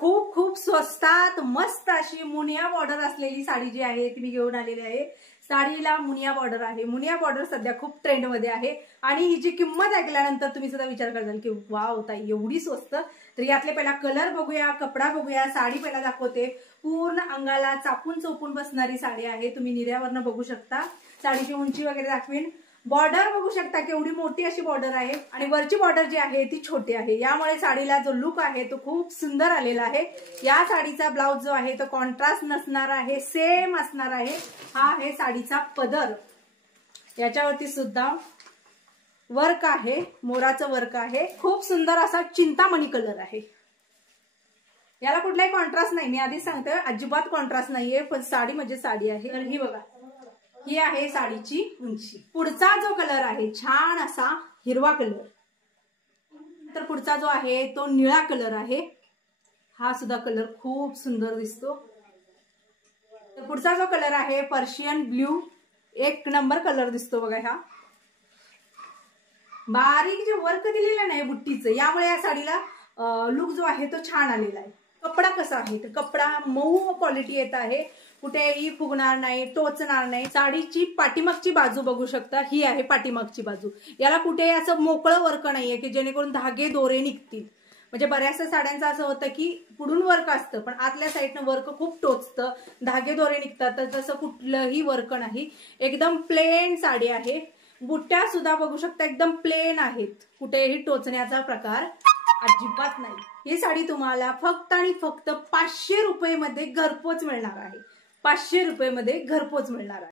खूप खूप स्वस्तात मस्त अशी मुनिया बॉर्डर असलेली साडी जी आहे ती मी घेऊन आलेली आहे। साडीला मुनिया बॉर्डर आहे। मुनिया बॉर्डर सध्या खूप ट्रेंड मध्ये आहे आणि हिची किंमत ऐकल्यानंतर तुम्ही सुद्धा विचार कराल की वाव ताई एवढी स्वस्त। तर यातले पहिला कलर बघूया, कपडा बघूया, साडी पहिला दाखवते। पूर्ण अंगाला चापून चोपून बसणारी साडी आहे, तुम्ही निर्यावरनं बघू शकता। साडीची उंची वगैरे दाखवीन। बॉर्डर बघू शकता केवढी मोठी अशी बॉर्डर आहे आणि वरची बॉर्डर जी आहे ती छोटी आहे, यामुळे साडीला जो लुक आहे तो खूप सुंदर आलेला आहे। या साडीचा ब्लाउज जो आहे तो कॉन्ट्रास्ट नसणार आहे, सेम असणार आहे। हा आहे साडीचा पदर, याच्यावरती सुद्धा वर्क आहे, मोराचं वर्क आहे। खूप सुंदर असा चिंतामणी कलर आहे। याला कुठलाही कॉन्ट्रास्ट नाही, मी आधीच सांगते अजिबात कॉन्ट्रास्ट नाहीये, पण साडी म्हणजे साडी आहे। तर ही बघा, ही आहे साडीची उंची। पुढचा जो कलर आहे छान असा हिरवा कलर, तर पुढचा जो आहे तो निळा कलर आहे। हा सुद्धा कलर खूप सुंदर दिसतो। तर पुढचा जो कलर आहे पर्शियन ब्ल्यू, एक नंबर कलर दिसतो बघा। हा बारीक जे वर्क दिलेलं नाही बुट्टीचं, यामुळे या साडीला लुक जो आहे तो छान आलेला आहे। कपडा कसा आहे तर कपडा मऊ क्वालिटी येत आहे, कुठेही फुगणार नाही, टोचणार नाही। साडीची पाठीमागची बाजू बघू शकता, ही आहे पाठीमागची बाजू। याला कुठेही असं मोकळं वर्क नाहीये की जेणेकरून धागे दोरे निघतील। म्हणजे बऱ्याचशा साड्यांचं असं होतं की पुढून वर्क असतं पण आतल्या साईडनं वर्क खूप टोचतं, धागे दोरे निघतात, तर तसं कुठलंही वर्क नाही, एकदम प्लेन साडी आहे। बुट्ट्या सुद्धा बघू शकता एकदम प्लेन आहेत, कुठेही टोचण्याचा प्रकार अजिबात नाही। ही साडी तुम्हाला फक्त आणि फक्त 500 रुपये मध्ये घरपोच मिळणार आहे। 500 रुपये मध्ये घरपोच मिळणार आहे।